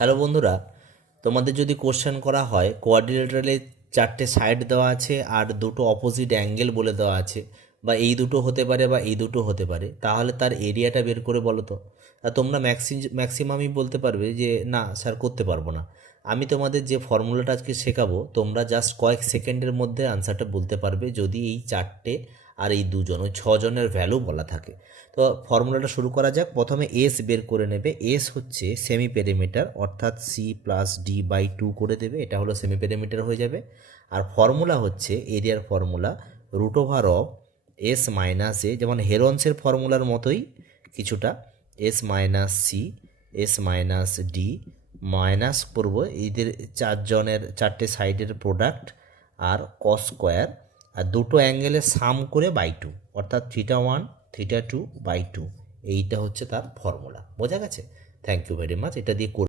Hello বন্ধুরা, তোমাদের যদি কোশ্চেন করা হয় কোয়াড্রিলেটারালে চারটে সাইড দেওয়া আছে আর দুটো অপোজিট অ্যাঙ্গেল বলে দেওয়া আছে, বা এই দুটো হতে পারে বা এই দুটো হতে পারে, তাহলে তার এরিয়াটা বের করে বলো তো। আর তোমরা ম্যাক্সিমামই বলতে পারবে যে না স্যার করতে পারবো না। আমি তোমাদের যে ফর্মুলাটা আজকে শেখাবো তোমরা জাস্ট কয়েক সেকেন্ডের মধ্যে আনসারটা বলতে পারবে, যদি এই চারটে আর এই দুজন ওই ছজনের ভ্যালু বলা থাকে। তো ফর্মুলাটা শুরু করা যাক। প্রথমে এস বের করে নেবে। এস হচ্ছে সেমি পেরিমিটার, অর্থাৎ c plus d by two করে দেবে, এটা হলো সেমি পেরিমিটার হয়ে যাবে। আর ফর্মুলা হচ্ছে এরিয়ার formula root over of S minus A, যেমন হেরনসের ফর্মুলার মতোই কিছুটা, S minus C S minus D minus করব এদের চারজনের চারটে সাইডের প্রোডাক্ট আর কস স্কোয়ার, আর দুটো অ্যাঙ্গেলের সাম করে বাই টু, অর্থাৎ theta one theta two by two. এইটা হচ্ছে তার ফর্মুলা। বোঝা গেছে? Thank you very much. এটা দিয়ে